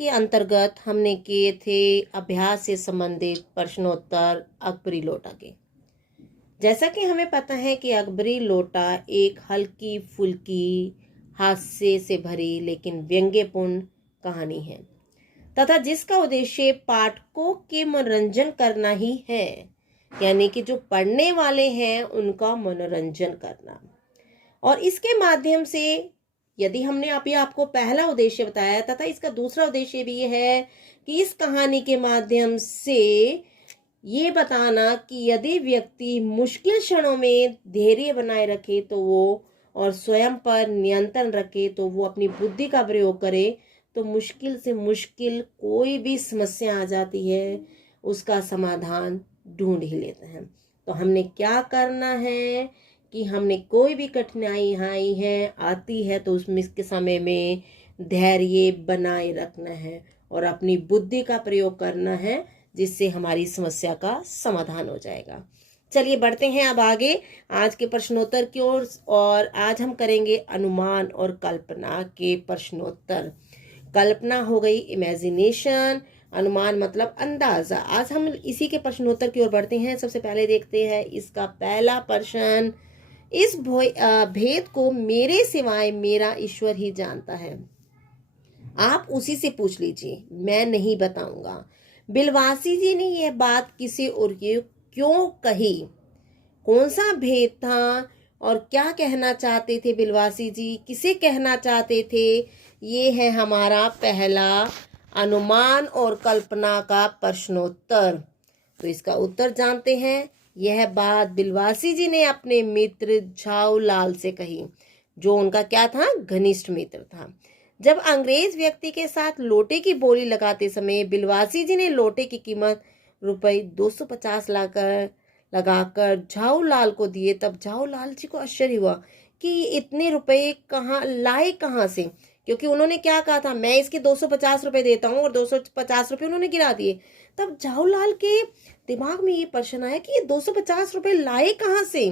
के अंतर्गत हमने किए थे अभ्यास से संबंधित प्रश्नोत्तर अकबरी लोटा के। जैसा कि हमें पता है कि अकबरी लोटा एक हल्की फुल्की हास्य से भरी लेकिन व्यंग्यपूर्ण कहानी है तथा जिसका उद्देश्य पाठकों के मनोरंजन करना ही है, यानी कि जो पढ़ने वाले हैं उनका मनोरंजन करना। और इसके माध्यम से यदि हमने अभी आपको पहला उद्देश्य बताया तथा इसका दूसरा उद्देश्य भी है कि इस कहानी के माध्यम से ये बताना कि यदि व्यक्ति मुश्किल क्षणों में धैर्य बनाए रखे तो वो और स्वयं पर नियंत्रण रखे तो वो अपनी बुद्धि का प्रयोग करे तो मुश्किल से मुश्किल कोई भी समस्या आ जाती है उसका समाधान ढूंढ ही लेते हैं। तो हमने क्या करना है कि हमने कोई भी कठिनाई आई है आती है तो उसमें इसके समय में धैर्य बनाए रखना है और अपनी बुद्धि का प्रयोग करना है जिससे हमारी समस्या का समाधान हो जाएगा। चलिए बढ़ते हैं अब आगे आज के प्रश्नोत्तर की ओर और आज हम करेंगे अनुमान और कल्पना के प्रश्नोत्तर। कल्पना हो गई इमेजिनेशन, अनुमान मतलब अंदाजा। आज हम इसी के प्रश्नोत्तर की ओर बढ़ते हैं। सबसे पहले देखते हैं इसका पहला प्रश्न, इस भेद को मेरे सिवाय मेरा ईश्वर ही जानता है। आप उसी से पूछ लीजिए, मैं नहीं बताऊंगा। बिलवासी जी ने यह बात किसे और क्यों कही? कौन सा भेद था और क्या कहना चाहते थे बिलवासी जी? किसे कहना चाहते थे? ये है हमारा पहला अनुमान और कल्पना का प्रश्नोत्तर। तो इसका उत्तर जानते हैं। यह बात बिलवासी जी ने अपने मित्र झाऊलाल से कही, जो उनका क्या था? घनिष्ठ मित्र था। जब अंग्रेज व्यक्ति के साथ लोटे की बोली लगाते समय बिलवासी जी ने लोटे की कीमत ₹250 लगाकर झाऊलाल को दिए, तब झाऊलाल जी को आश्चर्य हुआ कि इतने रुपए कहाँ से, क्योंकि उन्होंने क्या कहा था, मैं इसके 250 रुपए देता हूँ और 250 रुपए उन्होंने गिरा दिए। तब झाऊलाल के दिमाग में ये प्रश्न आया कि ये 250 रुपए लाए कहाँ से।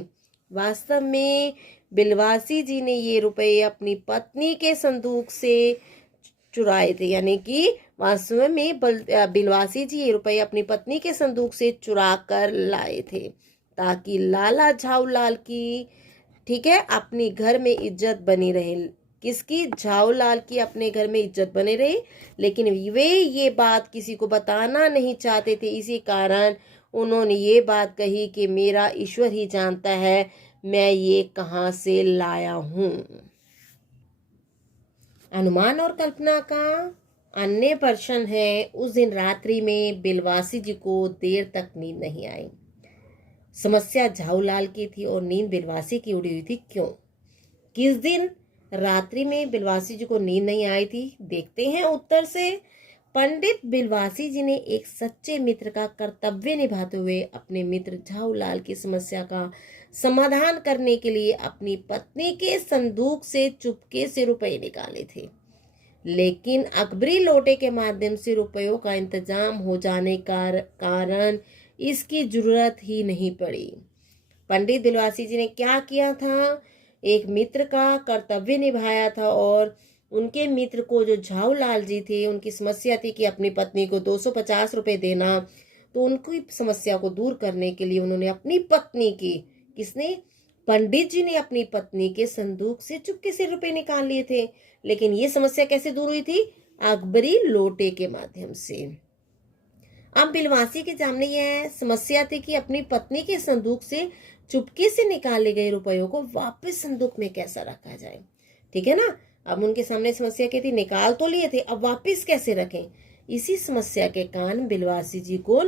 वास्तव में बिलवासी जी ने ये रुपए अपनी पत्नी के संदूक से चुराए थे, यानी कि वास्तव में बिलवासी जी ये रुपए अपनी पत्नी के संदूक से चुरा कर लाए थे ताकि लाला झाऊलाल की, ठीक है, अपनी घर में इज्जत बनी रहे। किसकी? झाऊलाल की अपने घर में इज्जत बने रहे, लेकिन वे ये बात किसी को बताना नहीं चाहते थे। इसी कारण उन्होंने ये बात कही कि मेरा ईश्वर ही जानता है मैं ये कहाँ से लाया हूँ। अनुमान और कल्पना का अन्य प्रश्न है, उस दिन रात्रि में बिलवासी जी को देर तक नींद नहीं आई। समस्या झाऊलाल की थी और नींद बिलवासी की उड़ी हुई थी। क्यों? किस दिन रात्रि में बिलवासी जी को नींद नहीं आई थी? देखते हैं उत्तर से। पंडित बिलवासी जी ने एक सच्चे मित्र का कर्तव्य निभाते हुए अपने मित्र झाऊलाल की समस्या का समाधान करने के लिए अपनी पत्नी के संदूक से चुपके से रुपए निकाले थे, लेकिन अकबरी लोटे के माध्यम से रुपयों का इंतजाम हो जाने का कारण इसकी जरूरत ही नहीं पड़ी। पंडित बिलवासी जी ने क्या किया था? एक मित्र का कर्तव्य निभाया था और उनके मित्र को, जो झाऊलाल जी थे, उनकी समस्या थी कि अपनी पत्नी को 250 रुपए देना। तो उनकी समस्या को दूर करने के लिए उन्होंने अपनी पत्नी की, किसने? पंडित जी ने अपनी पत्नी के संदूक से चुपके से रुपए निकाल लिए थे। लेकिन ये समस्या कैसे दूर हुई थी? अकबरी लोटे के माध्यम से। अब बिलवासी के सामने यह समस्या थी कि अपनी पत्नी के संदूक से चुपके से निकाले गए रुपयों को वापस संदूक में कैसा रखा जाए। ठीक है ना? अब उनके सामने समस्या क्या थी? निकाल तो लिए थे, अब वापस कैसे रखें। इसी समस्या के कारण बिलवासी जी को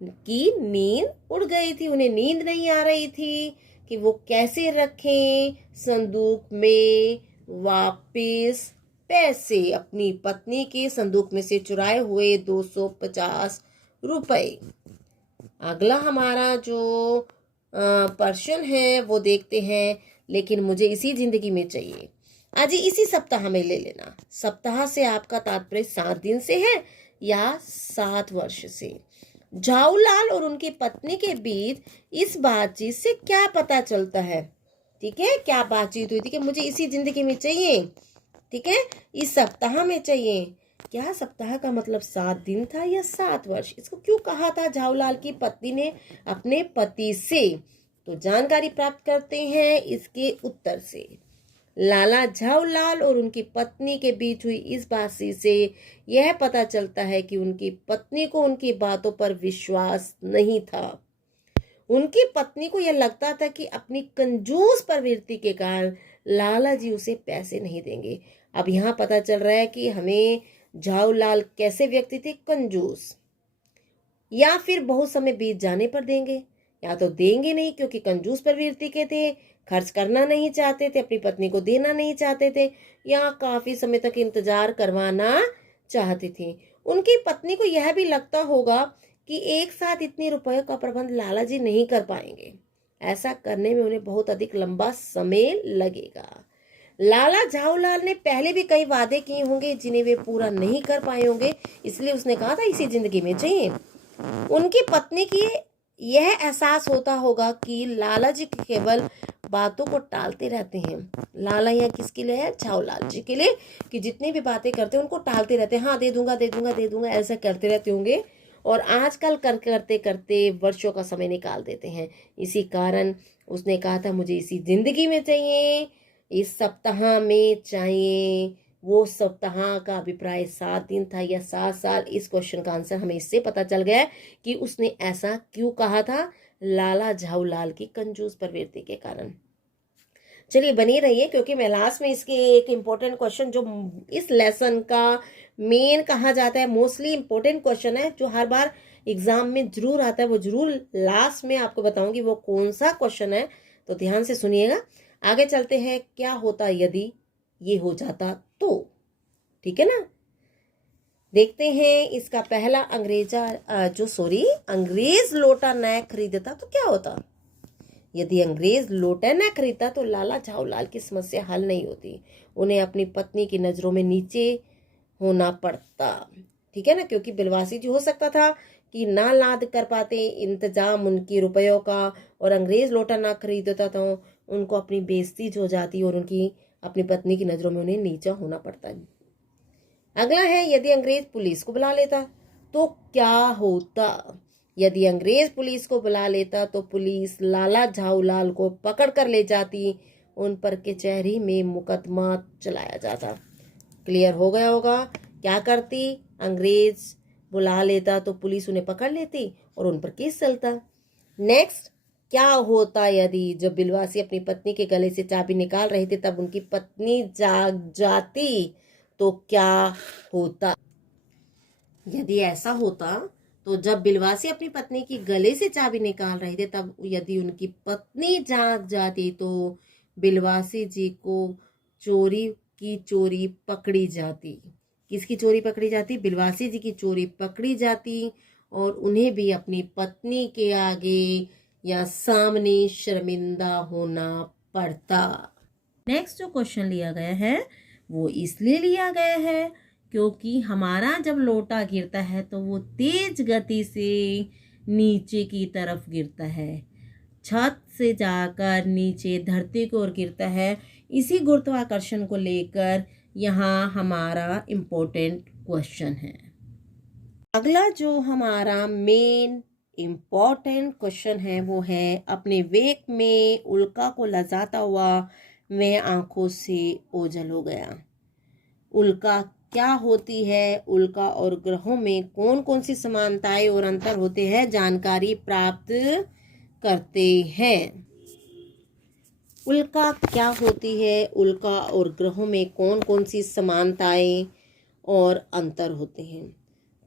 की नींद उड़ गई थी। उन्हें नींद नहीं आ रही थी कि वो कैसे रखें संदूक में वापस पैसे, अपनी पत्नी के संदूक में से चुराए हुए 250 रुपए। अगला हमारा जो प्रश्न है वो देखते हैं, लेकिन मुझे इसी जिंदगी में चाहिए। आज इसी सप्ताह में ले लेना। सप्ताह से आपका तात्पर्य 7 दिन से है या 7 वर्ष से। झाऊलाल और उनकी पत्नी के बीच इस बातचीत से क्या पता चलता है? ठीक है, क्या बातचीत हुई थी कि मुझे इसी जिंदगी में चाहिए, ठीक है, इस सप्ताह में चाहिए। क्या सप्ताह का मतलब 7 दिन था या 7 वर्ष? इसको क्यों कहा था झाऊलाल की पत्नी ने अपने पति से? तो जानकारी प्राप्त करते हैं इसके उत्तर से। लाला झाऊलाल और उनकी पत्नी के बीच हुई इस बातचीत से यह पता चलता है कि उनकी पत्नी को उनकी बातों पर विश्वास नहीं था। उनकी पत्नी को यह लगता था कि अपनी कंजूस प्रवृत्ति के कारण लाला जी उसे पैसे नहीं देंगे। अब यहाँ पता चल रहा है कि हमें झाऊलाल कैसे व्यक्ति थे, कंजूस, या फिर बहुत समय बीत जाने पर देंगे, या तो देंगे नहीं क्योंकि कंजूस प्रवृत्ति के थे, खर्च करना नहीं चाहते थे, अपनी पत्नी को देना नहीं चाहते थे, या काफी समय तक इंतजार करवाना चाहते थे। उनकी पत्नी को यह भी लगता होगा कि एक साथ इतने रुपयों का प्रबंध लाला जी नहीं कर पाएंगे, ऐसा करने में उन्हें बहुत अधिक लंबा समय लगेगा। लाला झाऊलाल ने पहले भी कई वादे किए होंगे जिन्हें वे पूरा नहीं कर पाए होंगे, इसलिए उसने कहा था इसी जिंदगी में चाहिए। उनकी पत्नी की यह एहसास होता होगा कि लाला जी केवल बातों को टालते रहते हैं। लाला यहाँ किसके लिए है? झाऊलाल जी के लिए, कि जितनी भी बातें करते हैं उनको टालते रहते हैं। हाँ, दे दूंगा दे दूंगा दे दूंगा, ऐसा करते रहते होंगे, और आजकल करते करते वर्षों का समय निकाल देते हैं। इसी कारण उसने कहा था मुझे इसी जिंदगी में चाहिए, इस सप्ताह में चाहिए। वो सप्ताह का अभिप्राय 7 दिन था या 7 साल? इस क्वेश्चन का आंसर हमें इससे पता चल गया कि उसने ऐसा क्यों कहा था, लाला झाऊलाल की कंजूस प्रवृत्ति के कारण। चलिए बनी रहिए, क्योंकि मैं लास्ट में इसके एक इम्पोर्टेंट क्वेश्चन जो इस लेसन का मेन कहा जाता है, मोस्टली इम्पोर्टेंट क्वेश्चन है जो हर बार एग्जाम में जरूर आता है, वो जरूर लास्ट में आपको बताऊंगी वो कौन सा क्वेश्चन है, तो ध्यान से सुनिएगा। आगे चलते हैं, क्या होता यदि ये हो जाता तो, ठीक है ना। देखते हैं इसका पहला अंग्रेज लोटा नया खरीदता तो क्या होता। यदि अंग्रेज लोटा न खरीदता तो लाला झाऊलाल की समस्या हल नहीं होती, उन्हें अपनी पत्नी की नजरों में नीचे होना पड़ता, ठीक है ना, क्योंकि बिलवासी जी हो सकता था कि ना लाद कर पाते इंतजाम उनकी रुपयों का, और अंग्रेज लोटा ना खरीदता तो उनको अपनी बेइज्जती हो जाती और उनकी अपनी पत्नी की नजरों में उन्हें नीचा होना पड़ता। अगला है, यदि अंग्रेज पुलिस को बुला लेता तो क्या होता। यदि अंग्रेज पुलिस को बुला लेता तो पुलिस लाला झाऊलाल को पकड़ कर ले जाती, उन पर कचहरी में मुकदमा चलाया जाता। क्लियर हो गया होगा। क्या करती, अंग्रेज बुला लेता तो पुलिस उन्हें पकड़ लेती और उन पर केस चलता। नेक्स्ट, क्या होता यदि जब बिलवासी अपनी पत्नी के गले से चाबी निकाल रहे थे तब उनकी पत्नी जाग जाती, तो क्या होता। यदि ऐसा होता तो जब बिलवासी अपनी पत्नी की गले से चाबी निकाल रहे थे तब यदि उनकी पत्नी जाग जाती तो बिलवासी जी को चोरी की चोरी पकड़ी जाती। किसकी चोरी पकड़ी जाती? बिलवासी जी की चोरी पकड़ी जाती, और उन्हें भी अपनी पत्नी के आगे या सामने शर्मिंदा होना पड़ता। नेक्स्ट जो क्वेश्चन लिया गया है वो इसलिए लिया गया है क्योंकि हमारा जब लोटा गिरता है तो वो तेज गति से नीचे की तरफ गिरता है, छत से जाकर नीचे धरती की ओर गिरता है। इसी गुरुत्वाकर्षण को लेकर यहाँ हमारा इम्पोर्टेंट क्वेश्चन है। अगला जो हमारा मेन इम्पोर्टेंट क्वेश्चन है वो है, अपने वेग में उल्का को लजाता हुआ वह आंखों से ओझल हो गया। उल्का क्या होती है, उल्का और ग्रहों में कौन कौन सी समानताएं और अंतर होते हैं, जानकारी प्राप्त करते हैं। उल्का क्या होती है, उल्का और ग्रहों में कौन कौन सी समानताएं और अंतर होते हैं।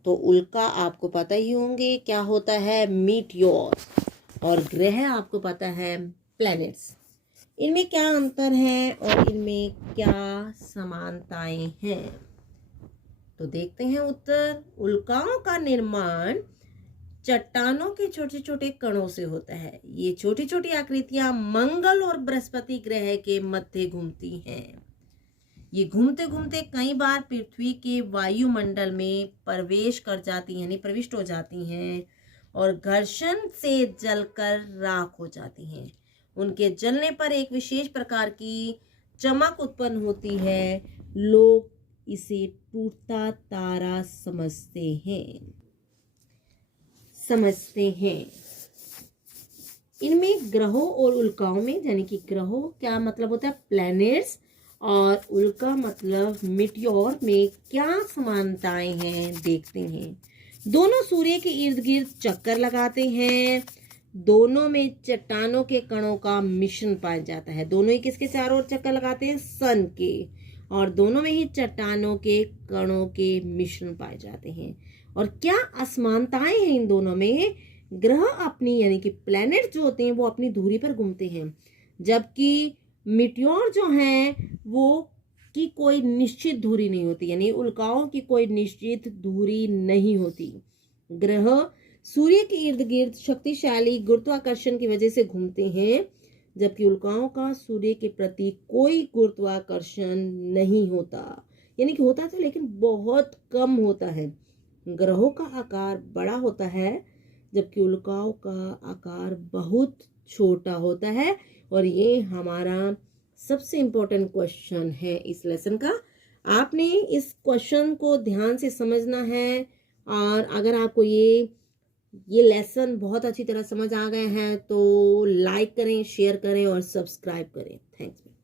तो उल्का आपको पता ही होंगे क्या होता है, मीटियोर, और ग्रह आपको पता है प्लैनेट्स। इनमें क्या अंतर है और इनमें क्या समानताएं हैं, तो देखते हैं उत्तर। उल्काओं का निर्माण चट्टानों के छोटे छोटे कणों से होता है। ये छोटी छोटी आकृतियां मंगल और बृहस्पति ग्रह के मध्य घूमती हैं। ये घूमते घूमते कई बार पृथ्वी के वायुमंडल में प्रवेश कर जाती हैं, यानी प्रविष्ट हो जाती हैं, और घर्षण से जलकर राख हो जाती हैं। उनके जलने पर एक विशेष प्रकार की चमक उत्पन्न होती है। लोग इसे टूटता तारा समझते हैं। इनमें ग्रहों और उल्काओं में, यानी कि ग्रहों क्या मतलब होता है प्लैनेट्स, और उल्का मतलब मिटियोर में क्या समानताएं हैं देखते हैं। दोनों सूर्य के इर्द गिर्द चक्कर लगाते हैं। दोनों में चट्टानों के कणों का मिश्रण पाया जाता है। दोनों ही किसके चारों ओर चक्कर लगाते हैं? सन के। और दोनों में ही चट्टानों के कणों के मिश्रण पाए जाते हैं। और क्या असमानताएं हैं इन दोनों में? ग्रह अपनी, यानी कि प्लैनेट जो होते हैं वो अपनी धुरी पर घूमते हैं, जबकि मिटियोर जो हैं वो की कोई निश्चित धुरी नहीं होती, यानी उल्काओं की कोई निश्चित धुरी नहीं होती। ग्रह सूर्य के इर्द गिर्द शक्तिशाली गुरुत्वाकर्षण की वजह से घूमते हैं, जबकि उल्काओं का सूर्य के प्रति कोई गुरुत्वाकर्षण नहीं होता, यानी कि होता था लेकिन बहुत कम होता है। ग्रहों का आकार बड़ा होता है, जबकि उल्काओं का आकार बहुत छोटा होता है। और ये हमारा सबसे इम्पोर्टेंट क्वेश्चन है इस लेसन का। आपने इस क्वेश्चन को ध्यान से समझना है। और अगर आपको ये लेसन बहुत अच्छी तरह समझ आ गए हैं तो लाइक करें, शेयर करें और सब्सक्राइब करें। थैंक्स।